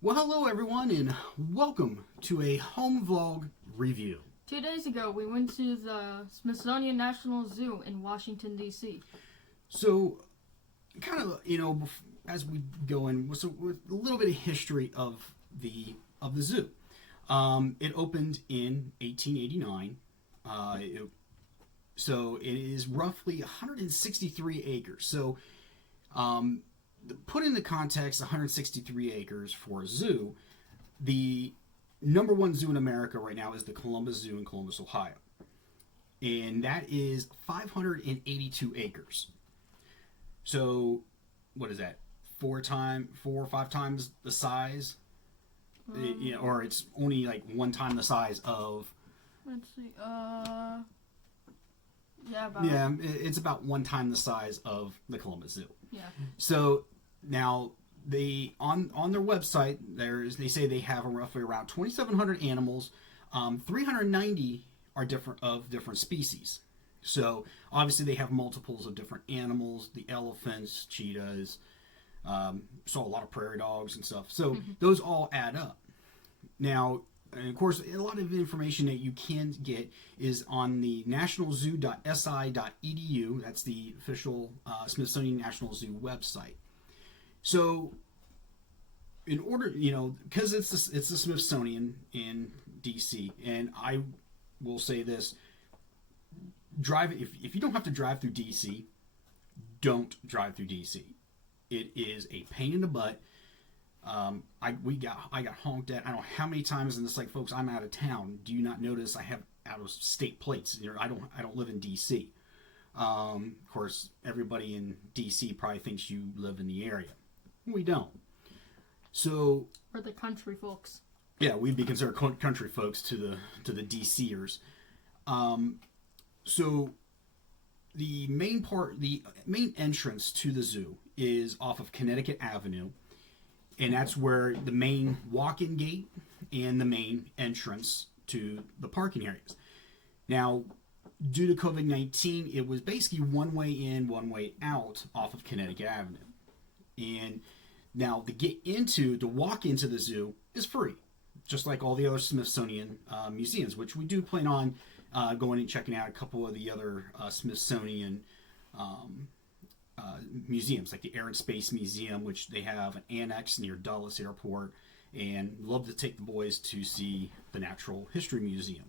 Well, hello everyone, and welcome to a home vlog review. 2 days ago, we went to the Smithsonian National Zoo in Washington, D.C. So, kind of, as we go in, with a little bit of history of the zoo. It opened in 1889. So it is roughly 163 acres. So, put in the context, 163 acres for a zoo. The number one zoo in America right now is the Columbus Zoo in Columbus, Ohio, and that is 582 acres. So, what is that? Four or five times the size, or it's only like one time the size of. Let's see. About. Yeah, it's about one time the size of the Columbus Zoo. Yeah. So now they on their website they say they have roughly around 2,700 animals. 390 are different species. So obviously they have multiples of different animals: the elephants, cheetahs, saw a lot of prairie dogs and stuff. So those all add up. Now, and of course, a lot of information that you can get is on the nationalzoo.si.edu. That's the official Smithsonian National Zoo website. So, in order, because it's the Smithsonian in D.C., and I will say this: if you don't have to drive through D.C., don't drive through D.C. It is a pain in the butt. I got honked at I don't know how many times, and it's like, folks, I'm out of town. Do you not notice I have out of state plates? I don't live in D.C. Of course, everybody in D.C. probably thinks you live in the area. We don't. So we're the country folks. Yeah, we'd be considered country folks to the D.C.ers. So the main entrance to the zoo is off of Connecticut Avenue. And that's where the main walk-in gate and the main entrance to the parking areas. Now, due to COVID-19, it was basically one way in, one way out off of Connecticut Avenue. And now to walk into the zoo is free, just like all the other Smithsonian museums, which we do plan on going and checking out a couple of the other Smithsonian museums, like the Air and Space Museum, which they have an annex near Dulles Airport, and love to take the boys to see the Natural History Museum.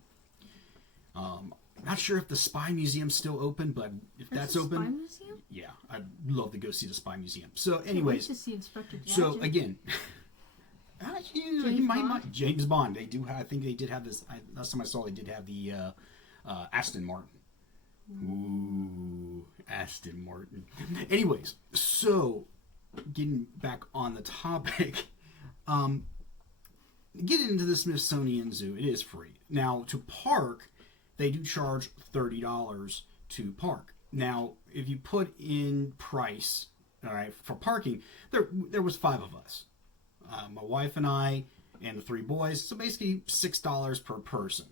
Not sure if the Spy Museum's still open, but if that's open, Spy Museum? Yeah, I'd love to go see the Spy Museum. So, anyways, to see Inspector Gadget. So again, James Bond. They do. I think they did have this. Last time I saw, they did have the Aston Martin. Ooh, Aston Martin. Anyways, so getting back on the topic, getting into the Smithsonian Zoo, it is free. Now, to park, they do charge $30 to park. Now, if you put in price, all right, for parking, there was 5 of us, my wife and I, and the 3 boys. So basically $6 per person.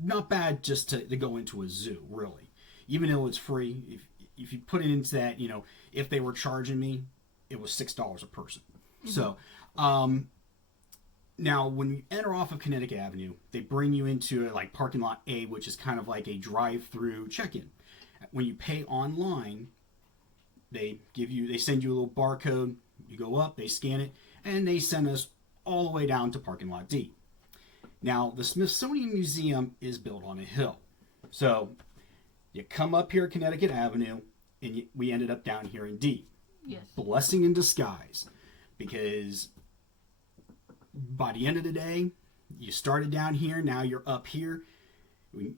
Not bad just to go into a zoo, really. Even though it's free, if you put it into that, if they were charging me, it was $6 a person. Mm-hmm. So, now when you enter off of Connecticut Avenue, they bring you into parking lot A, which is kind of like a drive-through check-in. When you pay online, they send you a little barcode. You go up, they scan it, and they send us all the way down to parking lot D. Now, the Smithsonian Museum is built on a hill. So, you come up here at Connecticut Avenue, and we ended up down here in D. Yes. Blessing in disguise. Because by the end of the day, you started down here, now you're up here.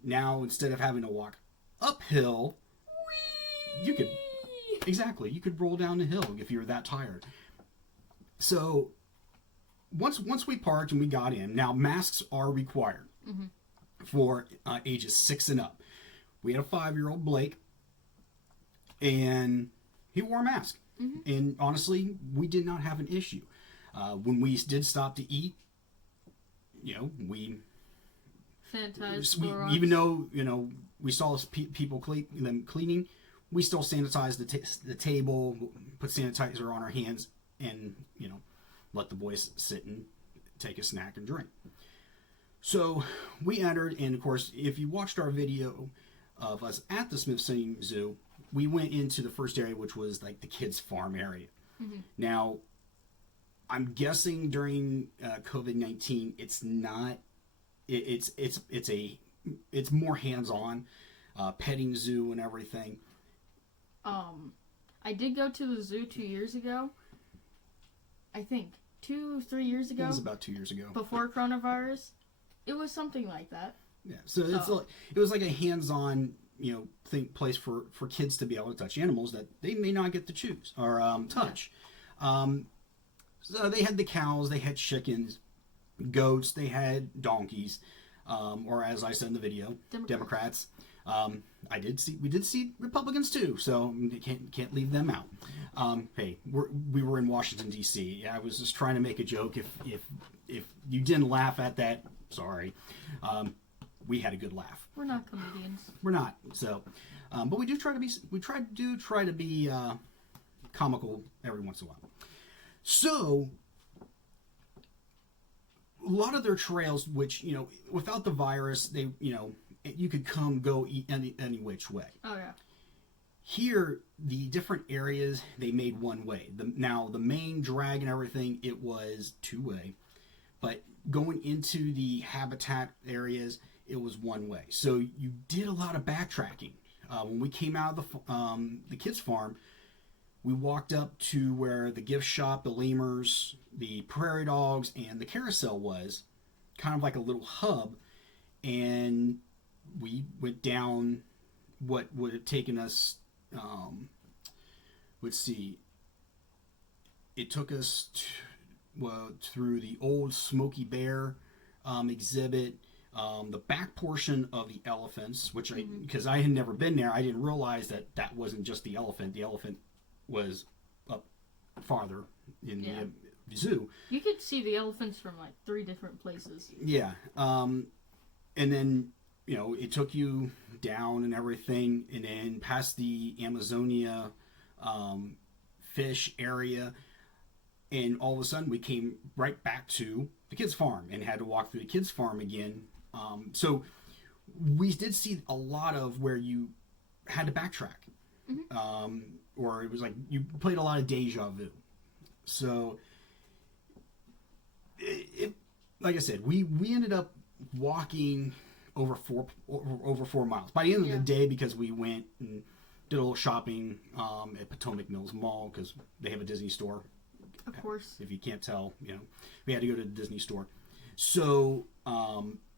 Now, instead of having to walk uphill, you could roll down the hill if you were that tired. So, once we parked and we got in, now masks are required for ages 6 and up. We had a 5-year-old, Blake, and he wore a mask. Mm-hmm. And honestly, we did not have an issue. When we did stop to eat, we sanitized. Even though we saw people cleaning, we still sanitized the table, put sanitizer on our hands, and let the boys sit and take a snack and drink. So we entered, and of course, if you watched our video of us at the Smithsonian Zoo, we went into the first area, which was like the kids' farm area. Mm-hmm. Now, I'm guessing during COVID-19, it's not. It's more hands-on, petting zoo and everything. I did go to the zoo 2 years ago. I think 2-3 years ago. It was about 2 years ago. Before coronavirus. It was something like that. Yeah, so it was like a hands-on, place for kids to be able to touch animals that they may not get to choose or touch. Yeah. So they had the cows, they had chickens, goats, they had donkeys, or as I said in the video, Democrats. We did see Republicans too, so can't leave them out. Hey, we were in Washington D.C. I was just trying to make a joke. If you didn't laugh at that, sorry. We had a good laugh. We're not comedians. We're not. So, but we do try to be comical every once in a while. So, a lot of their trails, which without the virus, you could go any which way. Oh yeah. Here, the different areas they made one way. Now the main drag and everything, it was two way, but going into the habitat areas, it was one way. So you did a lot of backtracking. When we came out of the kids' farm, we walked up to where the gift shop, the lemurs, the prairie dogs, and the carousel was, kind of like a little hub, and we went down what would have taken us, let's see, it took us through the old Smokey Bear exhibit, the back portion of the elephants, which because I had never been there, I didn't realize that wasn't just the elephant. The elephant was up farther in the zoo. You could see the elephants from like 3 different places. Yeah. And then, it took you down and everything, and then past the Amazonia fish area, and all of a sudden we came right back to the kids' farm and had to walk through the kids' farm again. So we did see a lot of where you had to backtrack. Mm-hmm. Or it was like you played a lot of deja vu. So, like I said, we ended up walking over 4 miles by the end of the day, because we went and did a little shopping at Potomac Mills Mall, because they have a Disney store. Of course. If you can't tell, we had to go to the Disney store. So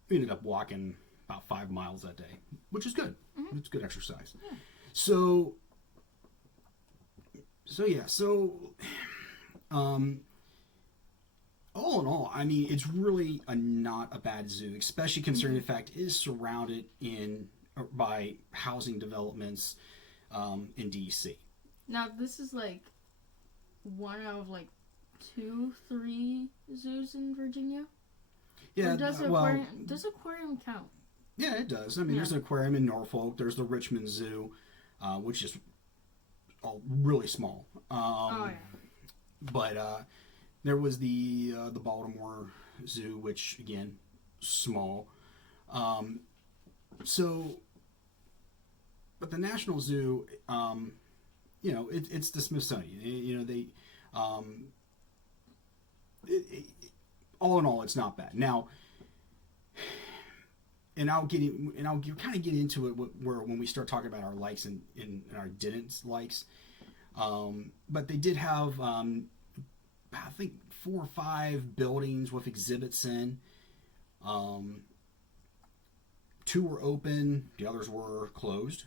we ended up walking about 5 miles that day, which is good. Mm-hmm. It's good exercise. Yeah. So all in all, I mean, it's really not a bad zoo, especially considering the fact it is surrounded by housing developments in DC. Now, this is like one of like 2-3 zoos in Virginia. Yeah. Or does aquarium count? Yeah, it does. I mean, there's an aquarium in Norfolk. There's the Richmond Zoo, which is really small. But there was the Baltimore Zoo, which again, small. But the National Zoo, it's the Smithsonian. They, all in all, it's not bad. Now, and I'll kind of get into it when we start talking about our likes and our didn't likes. But they did have, I think, 4 or 5 buildings with exhibits in. 2 were open, the others were closed.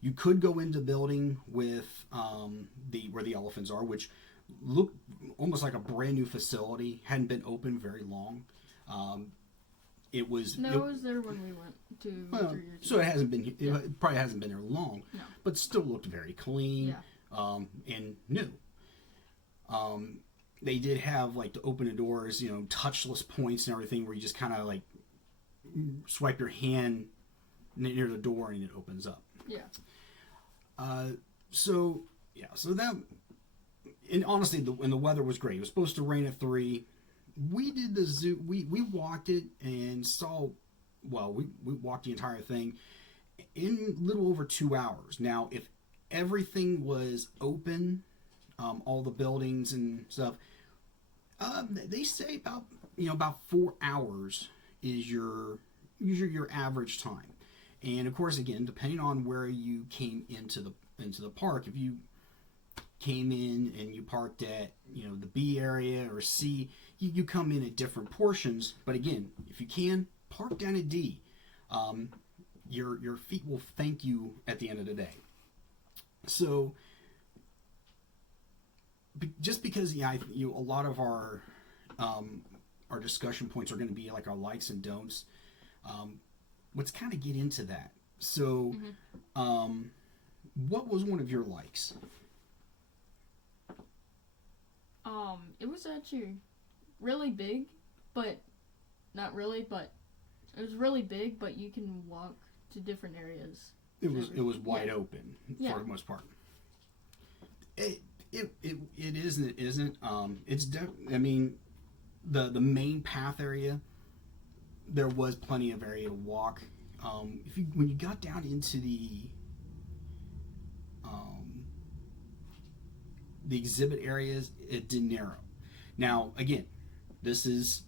You could go into the building with where the elephants are, which looked almost like a brand new facility. Hadn't been open very long. It was there when we went to 3 years ago. So it hasn't been. It probably hasn't been there long. No. But still looked very clean. Yeah. And new. They did have like to open the doors, touchless points and everything, where you just kind of like swipe your hand near the door and it opens up. Yeah. So that and honestly, the weather was great. It was supposed to rain at 3. We did the zoo. We walked it and saw. Well, we walked the entire thing in a little over 2 hours. Now, if everything was open, all the buildings and stuff, they say about 4 hours is your average time. And of course, again, depending on where you came into the park, if you came in and you parked at the B area or C, you come in at different portions. But again, if you can park down at D, your feet will thank you at the end of the day. So just because a lot of our discussion points are going to be like our likes and don'ts. Let's kind of get into that. So, what was one of your likes? It was actually really big, but not really, but it was really big, but you can walk to different areas. It was wide open for the most part. It is and it isn't. I mean, the main path area, there was plenty of area to walk. When you got down into the exhibit areas, it did narrow. Now, again, this is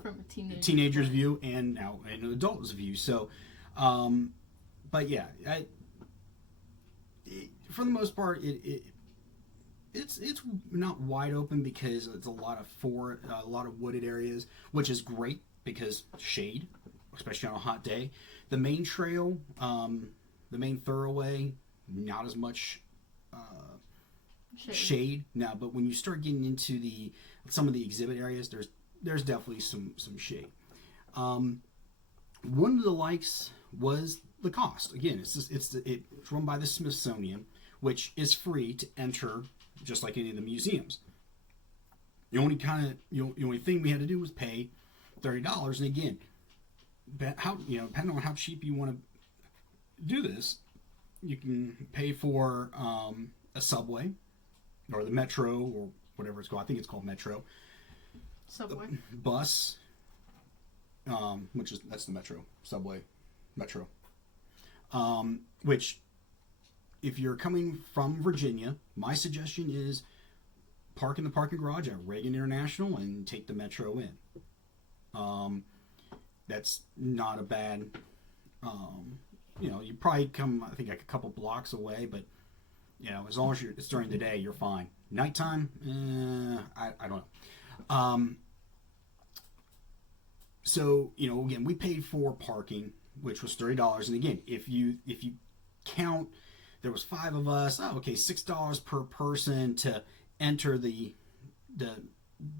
from a teenager's view and now an adult's view. So, but yeah, for the most part, it's not wide open because it's a lot of wooded areas, which is great because shade, especially on a hot day. The main trail, the main thoroughway, not as much shade now. But when you start getting into some of the exhibit areas, there's definitely some shade. One of the likes was the cost. Again, it's run by the Smithsonian, which is free to enter, just like any of the museums. The only thing we had to do was pay $30. And again, depending on how cheap you want to do this, you can pay for a subway or the metro or whatever it's called. I think it's called metro. Subway. Bus, that's the metro. Subway, metro. Which, if you're coming from Virginia, my suggestion is park in the parking garage at Reagan International and take the metro in. That's not a bad. You probably come, I think, like a couple blocks away, but as long as it's during the day, you're fine. Nighttime, I don't know. So again, we paid for parking, which was $30, and again, if you count, there was 5 of us. Oh, okay, $6 per person to enter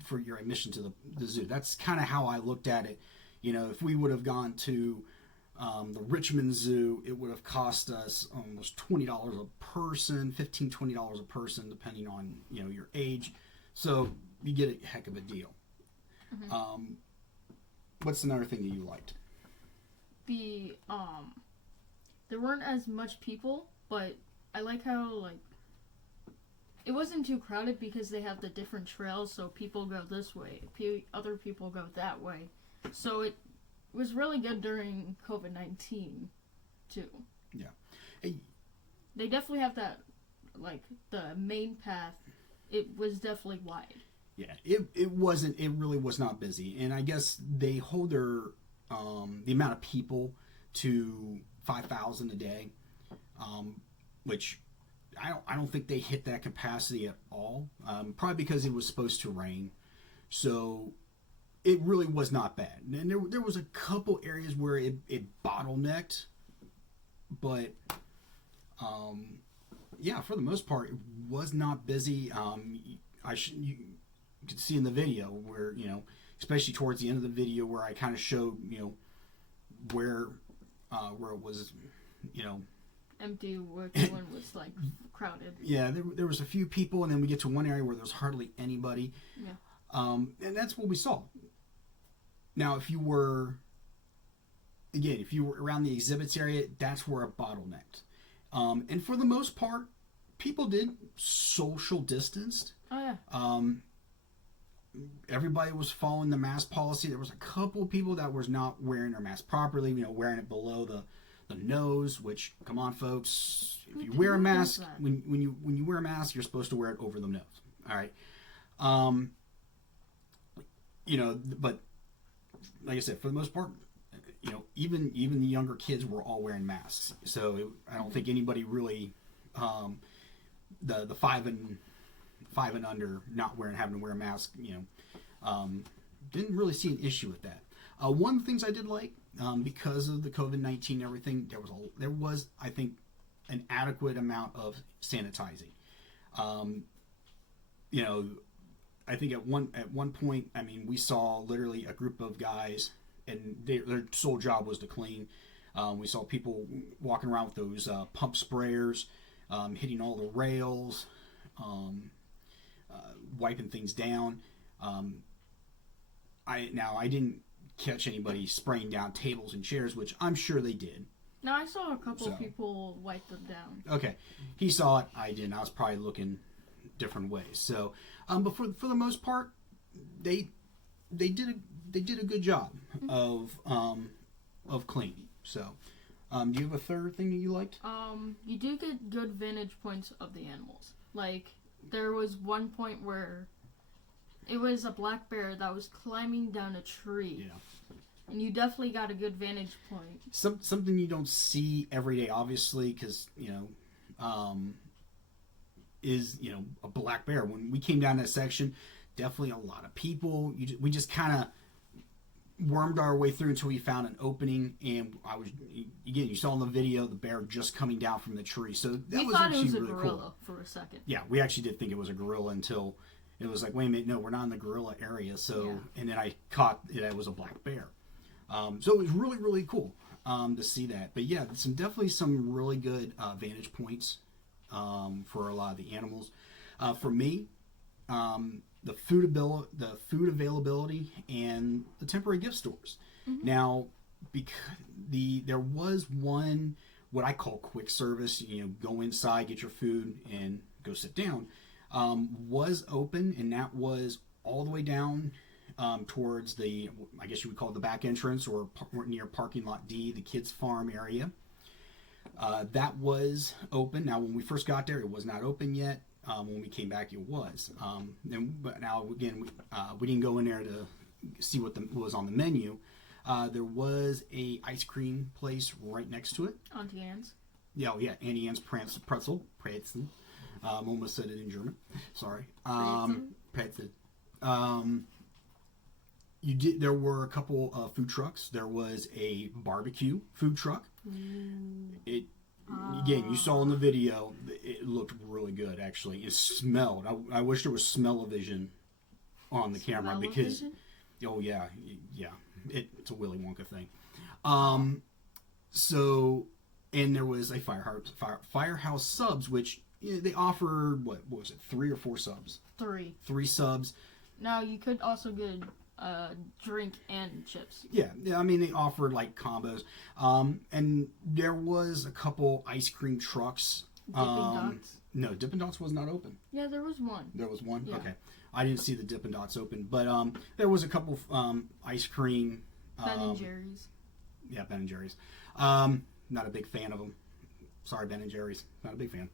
for your admission to the zoo. That's kind of how I looked at it. If we would have gone to the Richmond Zoo, it would have cost us almost $20 a person, $15, $20 a person, depending on your age. So you get a heck of a deal. Mm-hmm. What's another thing that you liked? There weren't as much people, but I like how it wasn't too crowded because they have the different trails, so people go this way, other people go that way. So it was really good during COVID-19 too. Yeah. Hey. They definitely have that, the main path, it was definitely wide. Yeah, it really was not busy. And I guess they hold their, the amount of people to 5,000 a day, which I don't think they hit that capacity at all, probably because it was supposed to rain. So it really was not bad. And there was a couple areas where it bottlenecked, but yeah, for the most part, it was not busy. You could see in the video where, especially towards the end of the video where I kind of showed, where it was, empty, where everyone was crowded. Yeah, there was a few people, and then we get to one area where there's hardly anybody. Yeah. And that's what we saw. Now, if you were around the exhibits area, that's where it bottlenecked. And for the most part, people did social distanced. Oh yeah. Everybody was following the mask policy. There was a couple of people that was not wearing their mask properly, wearing it below the nose, which, come on folks, if you wear a mask, when you wear a mask, you're supposed to wear it over the nose. All right. But like I said, for the most part, even the younger kids were all wearing masks. So I don't think anybody really, the five and under not having to wear a mask, didn't really see an issue with that. One of the things I did like, because of the COVID-19 and everything, there was I think an adequate amount of sanitizing. I think at one point, we saw literally a group of guys, and their sole job was to clean. We saw people walking around with those pump sprayers, hitting all the rails, wiping things down. I didn't catch anybody spraying down tables and chairs, which I'm sure they did. No, I saw a couple of people wipe them down. Okay, he saw it. I didn't. I was probably looking different ways. So, but for the most part, they did a good job of cleaning. So, do you have a third thing that you liked? You do get good vantage points of the animals. Like, there was one point where it was a black bear that was climbing down a tree. Yeah. And you definitely got a good vantage point. Something you don't see every day, obviously, because, is, a black bear. When we came down that section, definitely a lot of people. We just kind of wormed our way through until we found an opening, and you saw in the video the bear just coming down from the tree. So that was actually really cool. We thought it was a gorilla for a second. Yeah, we actually did think it was a gorilla until it was like, wait a minute, no, we're not in the gorilla area. So, yeah. And then I caught it was a black bear. So it was really, really cool to see that. But yeah, definitely some really good vantage points for a lot of the animals. For me, the food availability and the temporary gift stores. Mm-hmm. Now, there was one what I call quick service. Go inside, get your food, and go sit down. Was open, and that was all the way down towards I guess you would call it the back entrance, or near parking lot D, the kids' farm area. That was open. Now, when we first got there, it was not open yet. When we came back, it was. But now, again, we didn't go in there to see what was on the menu. There was a ice cream place right next to it. Auntie Anne's. Yeah, Auntie Anne's pretzel. Almost said it in German. Sorry. Pretzel. There were a couple of food trucks. There was a barbecue food truck. Again, you saw in the video, it looked really good, actually. It smelled. I wish there was smell-o-vision on the camera because, oh yeah, it's a Willy Wonka thing. And there was a Firehouse subs, which they offered, what was it, 3 or 4 subs? 3. 3 subs. Now, you could also get drink and chips. Yeah, they offered like combos. And there was a couple ice cream trucks. Dippin' Dots? No, Dippin' Dots was not open. Yeah, there was one. There was one? Yeah. Okay. I didn't see the Dippin' Dots open, but there was a couple ice cream. Ben & Jerry's. Yeah, Ben & Jerry's. Not a big fan of them. Sorry, Ben & Jerry's. Not a big fan.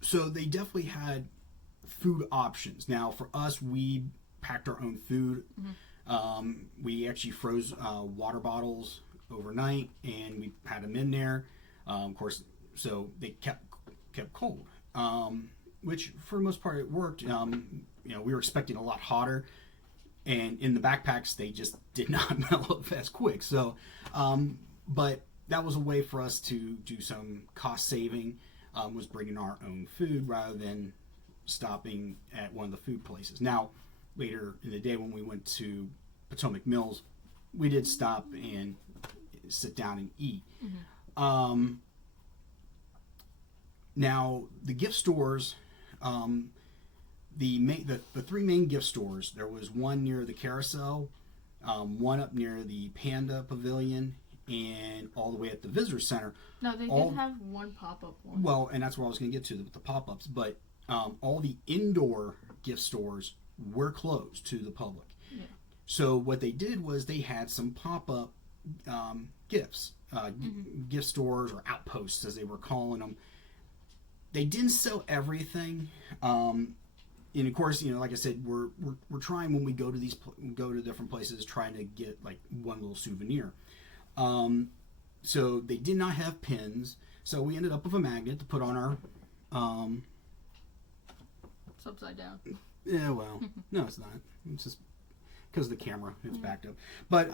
So they definitely had food options. Now, for us, we packed our own food. Mm-hmm. We actually froze water bottles overnight, and we had them in there. Of course, so they kept cold, which for the most part it worked. We were expecting a lot hotter, and in the backpacks they just did not melt up as quick. So, but that was a way for us to do some cost saving. Was bringing our own food rather than stopping at one of the food places. Now, later in the day when we went to Potomac Mills, we did stop and sit down and eat. Mm-hmm. Now, the gift stores, the 3 main gift stores, there was one near the carousel, one up near the Panda Pavilion, and all the way at the visitor center. No, they did have one pop-up one. Well, and that's what I was going to get to with the pop-ups. But all the indoor gift stores were closed to the public. Yeah. So what they did was they had some pop-up gifts, gift stores or outposts as they were calling them. They didn't sell everything, and of course, like I said, we're trying when we go to different places, trying to get like one little souvenir. So they did not have pins, so we ended up with a magnet to put on our. It's upside down. Yeah, well, no, it's not. It's just because of the camera, it's backed up. But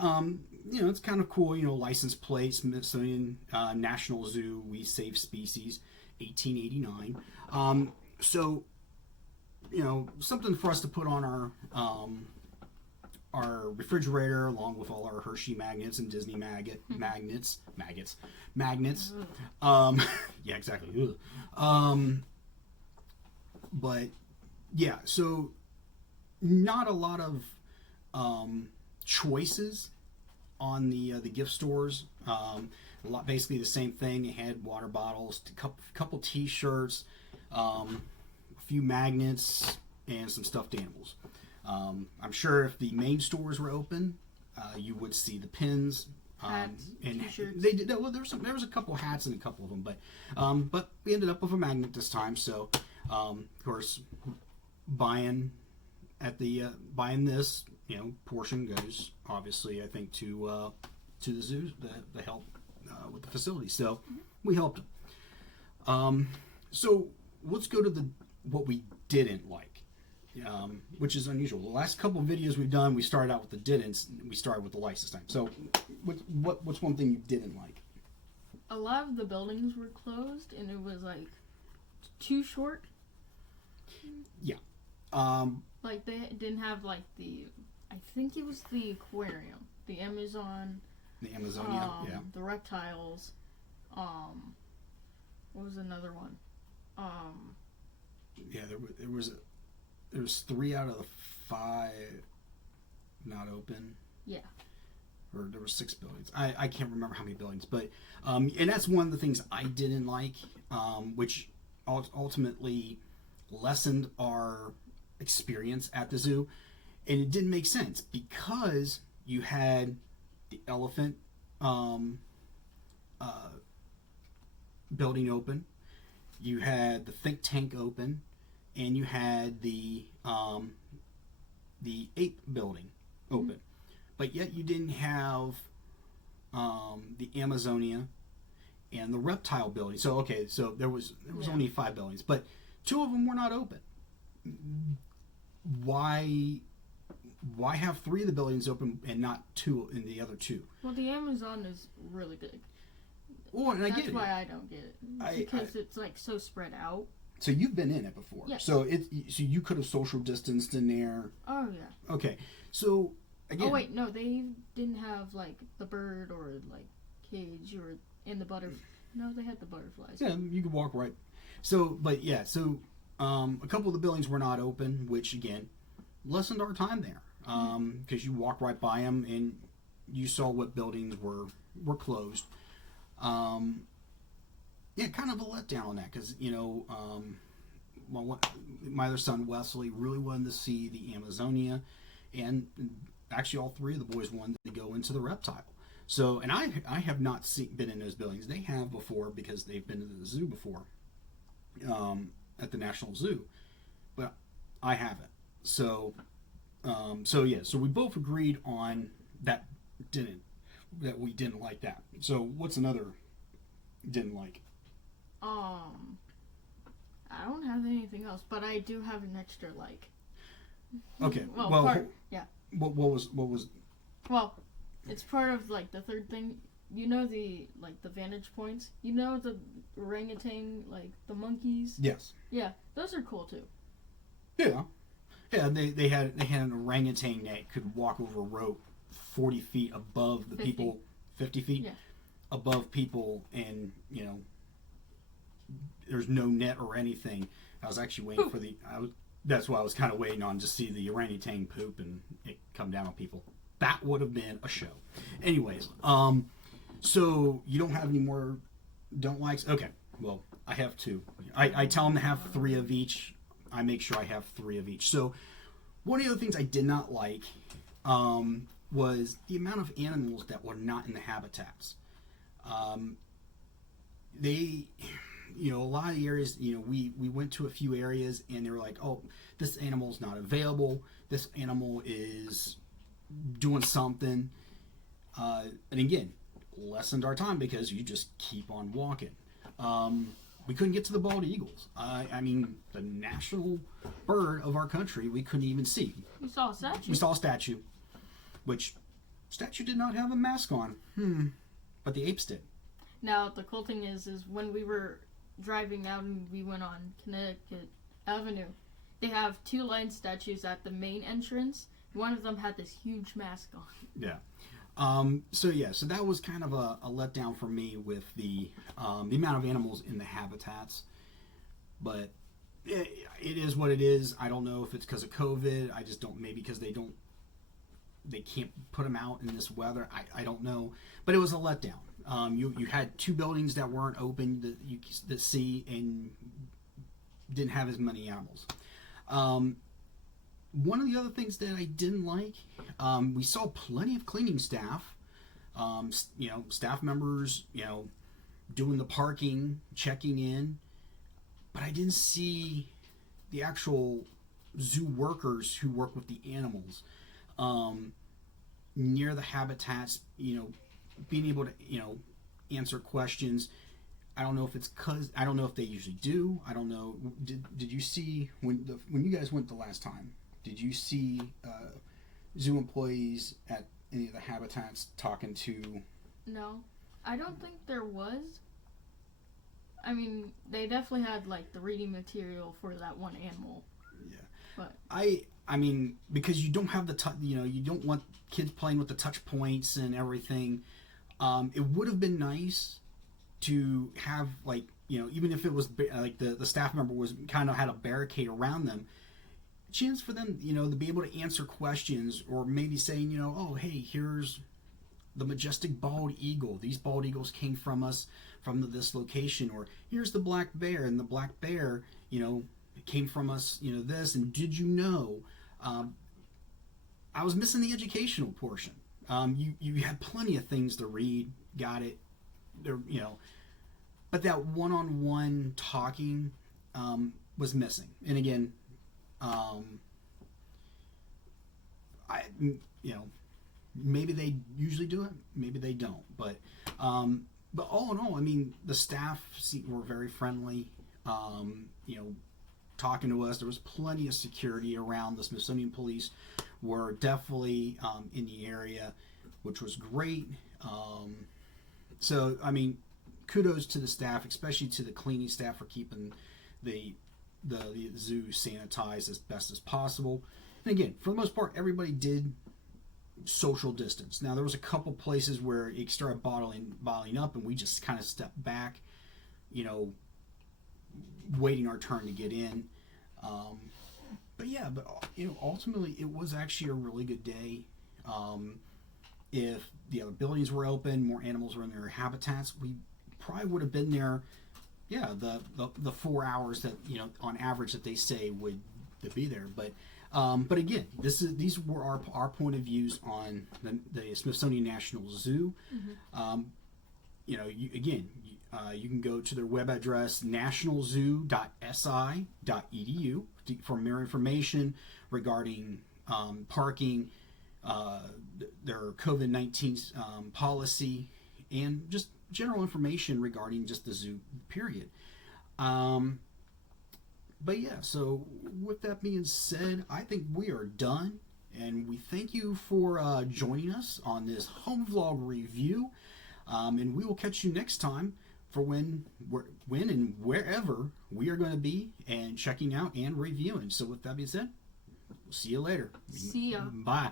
it's kind of cool. License plate, Smithsonian National Zoo, we save species. 1889. So, something for us to put on our refrigerator, along with all our Hershey magnets and Disney magnets. Yeah, exactly. But yeah, so not a lot of choices on the gift stores. A lot, basically the same thing. They had water bottles, couple T-shirts, a few magnets, and some stuffed animals. I'm sure if the main stores were open, you would see the pins. Hats, and T-shirts. They did. Well, there was a couple hats and a couple of them, but we ended up with a magnet this time. So, of course, buying this, portion goes obviously, I think, to the zoo, the help with the facility. So we helped them. So let's go to what we didn't like, which is unusual. The last couple of videos we've done, we started out with the didn'ts. We started with the likes this time. So what's one thing you didn't like? A lot of the buildings were closed, and it was like too short. Yeah. Like they didn't have like I think it was the aquarium, the Amazon. The Amazonia, yeah. The reptiles. What was another one? Yeah, there was 3 out of the 5 not open. Yeah. Or there were 6 buildings. I can't remember how many buildings, but and that's one of the things I didn't like, which ultimately lessened our experience at the zoo, and it didn't make sense because you had the elephant building open, you had the think tank open, and you had the ape building open, but yet you didn't have the Amazonia and the reptile building. So there was only 5 buildings, but 2 of them were not open. Why have 3 of the buildings open and not 2 in the other 2? Well, the Amazon is really big. Oh, and That's why I don't get it. Because it's like so spread out. So you've been in it before. Yes. So you could have social distanced in there. Oh yeah. Okay. So again. Oh wait, no, they didn't have like the bird or like cage or in the butterfly. No, they had the butterflies. Yeah, you could walk right. So, but yeah, so a couple of the buildings were not open, which again lessened our time there, because you walk right by them and you saw what buildings were closed. Yeah, kind of a letdown on that because my other son Wesley really wanted to see the Amazonia, and actually all 3 of the boys wanted to go into the reptile. So, and I have not been in those buildings. They have before because they've been to the zoo before, at the National Zoo, but I haven't. So so we both agreed on that we didn't like that. So what's another didn't like? I don't have anything else, but I do have an extra like. Okay. Yeah. What was? Well, it's part of like the third thing. The vantage points. The orangutan, like the monkeys. Yes. Yeah, those are cool too. Yeah. Yeah, they had an orangutan that could walk over a rope 40 feet above the 50. people, 50 feet Yeah. above people, and there's no net or anything. I was actually waiting for that's what I was kind of waiting on, to see the orangutan poop and it come down on people. That would have been a show. Anyways, So you don't have any more don't likes? Okay. Well, I have two. I tell them to have three of each. I make sure I have three of each. So one of the other things I did not like was the amount of animals that were not in the habitats. Um, they, a lot of the areas, we went to a few areas and they were like, oh, this animal's not available. This animal is doing something. And again, lessened our time because you just keep on walking. We couldn't get to the bald eagles. I mean, the national bird of our country, we couldn't even see. We saw a statue. We saw a statue, which statue did not have a mask on. But the apes did. Now, the cool thing is when we were driving out and we went on Connecticut Avenue, they have two lion statues at the main entrance. One of them had this huge mask on. Yeah. So that was kind of a letdown for me with the amount of animals in the habitats. But it is what it is. I don't know if it's because of COVID. I just don't. Maybe because they can't put them out in this weather. I don't know. But it was a letdown. You had two buildings that weren't open that you that see and didn't have as many animals. One of the other things that I didn't like, we saw plenty of cleaning staff, staff members, doing the parking, checking in, but I didn't see the actual zoo workers who work with the animals near the habitats, being able to, answer questions. I don't know if it's I don't know if they usually do. I don't know. Did you see when you guys went the last time? Did you see zoo employees at any of the habitats talking to? No, I don't think there was. I mean, they definitely had like the reading material for that one animal. Yeah. But I mean, because you don't have the you don't want kids playing with the touch points and everything. It would have been nice to have even if it was like the staff member was kind of had a barricade around them. Chance for them, to be able to answer questions or maybe saying, oh, hey, here's the majestic bald eagle. These bald eagles came from us from this location, or here's the black bear, and the black bear, came from us, this. And did you know? I was missing the educational portion. You had plenty of things to read, got it, there, but that one-on-one talking was missing. And again. Maybe they usually do it, maybe they don't. But all in all, I mean, the staff were very friendly. Talking to us, there was plenty of security around. The Smithsonian police were definitely in the area, which was great. So I mean, kudos to the staff, especially to the cleaning staff for keeping the zoo sanitized as best as possible. And again, for the most part, everybody did social distance. Now, there was a couple places where it started bottling up, and we just kind of stepped back, waiting our turn to get in. But ultimately, it was actually a really good day. If the other buildings were open, more animals were in their habitats, we probably would have been there. Yeah, the 4 hours that on average that they say would be there, but again, these were our point of views on the Smithsonian National Zoo. Mm-hmm. You can go to their web address nationalzoo.si.edu for more information regarding parking, their COVID-19 policy, and just general information regarding just the zoo period. But yeah, so with that being said, I think we are done, and we thank you for joining us on this home vlog review, and we will catch you next time for when and wherever we are going to be and checking out and reviewing. So with that being said, we'll see you later. See ya. Bye.